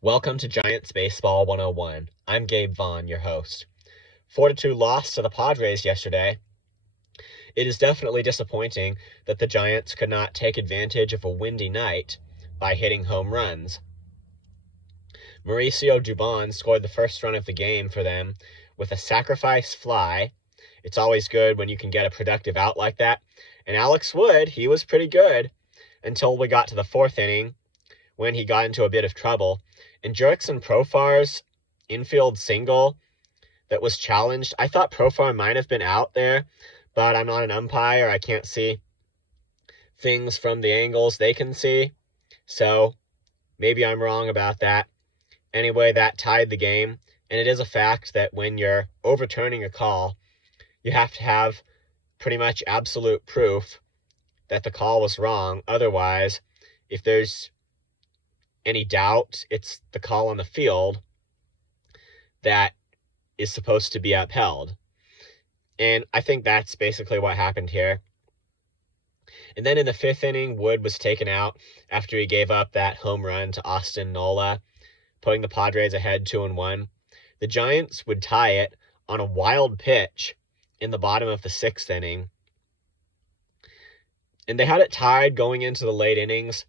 Welcome to Giants Baseball 101. I'm Gabe Vaughn, your host. 4-2 loss to the Padres yesterday. It is definitely disappointing that the Giants could not take advantage of a windy night by hitting home runs. Mauricio Dubon scored the first run of the game for them with a sacrifice fly. It's always good when you can get a productive out like that. And Alex Wood, he was pretty good until we got to the fourth inning when he got into a bit of trouble. And Jurickson Profar's infield single that was challenged, I thought Profar might have been out there, but I'm not an umpire. I can't see things from the angles they can see, so maybe I'm wrong about that. Anyway, that tied the game, and it is a fact that when you're overturning a call, you have to have pretty much absolute proof that the call was wrong. Otherwise, if there's any doubt, it's the call on the field that is supposed to be upheld. And I think that's basically what happened here. And then in the fifth inning, Wood was taken out after he gave up that home run to Austin Nola, putting the Padres ahead 2-1. The Giants would tie it on a wild pitch in the bottom of the sixth inning. And they had it tied going into the late innings.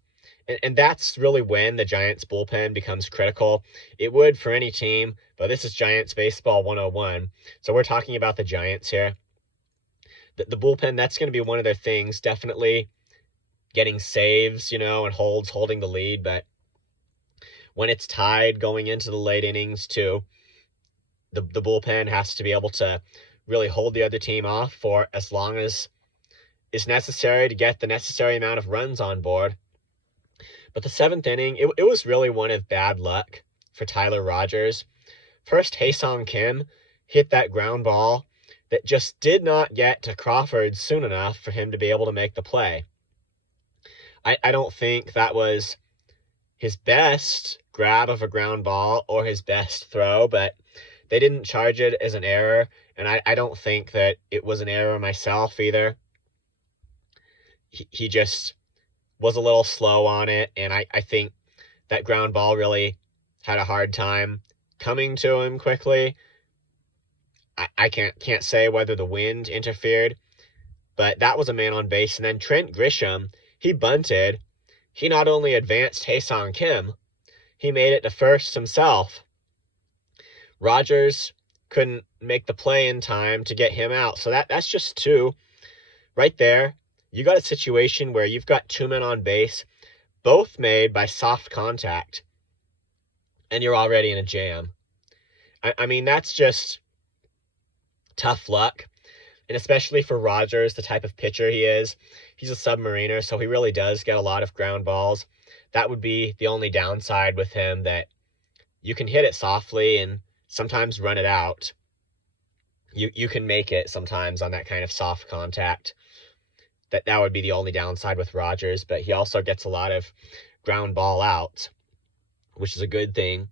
And that's really when the Giants bullpen becomes critical. It would for any team, but this is Giants Baseball 101. So we're talking about the Giants here. The bullpen, that's going to be one of their things. Definitely getting saves, and holding the lead. But when it's tied going into the late innings too, the bullpen has to be able to really hold the other team off for as long as is necessary to get the necessary amount of runs on board. But the seventh inning, it was really one of bad luck for Tyler Rogers. First, Hae-Sung Kim hit that ground ball that just did not get to Crawford soon enough for him to be able to make the play. I don't think that was his best grab of a ground ball or his best throw, but they didn't charge it as an error, and I don't think that it was an error myself either. He just was a little slow on it, and I think that ground ball really had a hard time coming to him quickly. I can't say whether the wind interfered, but that was a man on base. And then Trent Grisham, he bunted. He not only advanced Hae-Sung Kim, he made it to first himself. Rogers couldn't make the play in time to get him out, so that's just two right there. You got a situation where you've got two men on base, both made by soft contact, and you're already in a jam. I mean, that's just tough luck, and especially for Rogers, the type of pitcher he is. He's a submariner, so he really does get a lot of ground balls. That would be the only downside with him, that you can hit it softly and sometimes run it out. You can make it sometimes on that kind of soft contact. That would be the only downside with Rogers, but he also gets a lot of ground ball outs, which is a good thing.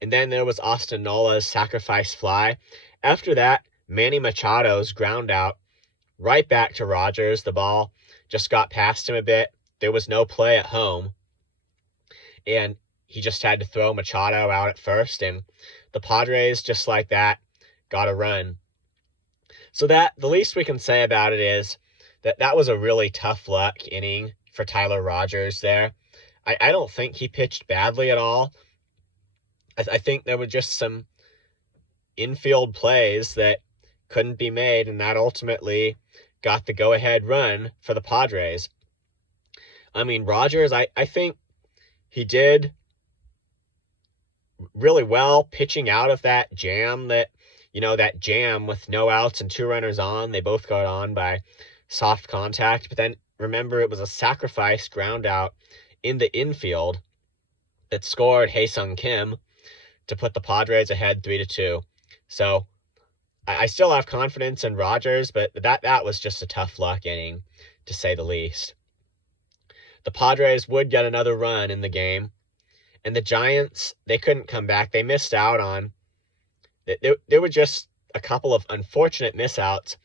And then there was Austin Nola's sacrifice fly. After that, Manny Machado's ground out right back to Rogers. The ball just got past him a bit. There was no play at home, and he just had to throw Machado out at first, and the Padres, just like that, got a run. So that the least we can say about it is that was a really tough luck inning for Tyler Rogers there. I don't think he pitched badly at all. I think there were just some infield plays that couldn't be made, and that ultimately got the go-ahead run for the Padres. I mean, Rogers, I think he did really well pitching out of that jam that with no outs and two runners on. They both got on by soft contact, but then remember, it was a sacrifice ground out in the infield that scored Hae-Sung Kim to put the Padres ahead 3-2. So I still have confidence in Rogers, but that was just a tough luck inning, to say the least. The Padres would get another run in the game, and the Giants, they couldn't come back. They missed out on. There were just a couple of unfortunate missouts.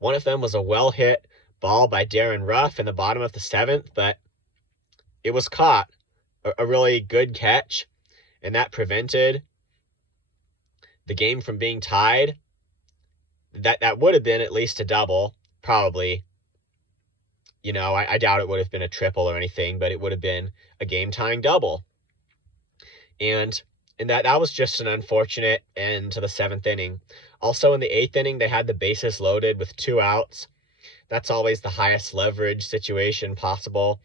One of them was a well-hit ball by Darren Ruff in the bottom of the seventh, but it was caught. A really good catch. and that prevented the game from being tied, that would have been at least a double, probably. You know, I doubt it would have been a triple or anything, but it would have been a game-tying double. And that was just an unfortunate end to the 7th inning. Also, in the 8th inning, they had the bases loaded with 2 outs. That's always the highest leverage situation possible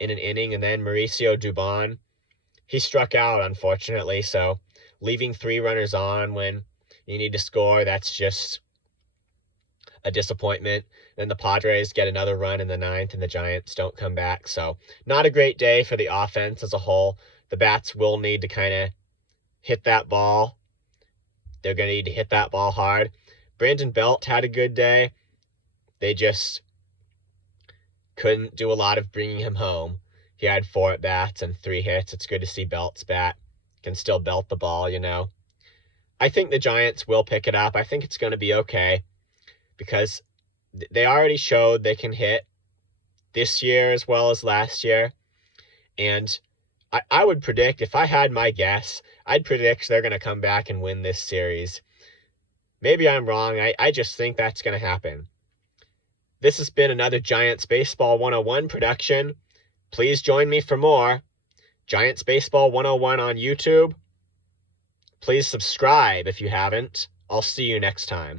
in an inning. And then Mauricio Dubon, he struck out, unfortunately. So leaving 3 runners on when you need to score, that's just a disappointment. Then the Padres get another run in the 9th, and the Giants don't come back. So not a great day for the offense as a whole. The bats will need to kind of hit that ball. They're going to need to hit that ball hard. Brandon Belt had a good day. They just couldn't do a lot of bringing him home. He had 4 at-bats and 3 hits. It's good to see Belt's bat can still belt the ball, you know. I think the Giants will pick it up. I think it's going to be okay because they already showed they can hit this year as well as last year. And I would predict, if I had my guess, I'd predict they're going to come back and win this series. Maybe I'm wrong. I just think that's going to happen. This has been another Giants Baseball 101 production. Please join me for more. Giants Baseball 101 on YouTube. Please subscribe if you haven't. I'll see you next time.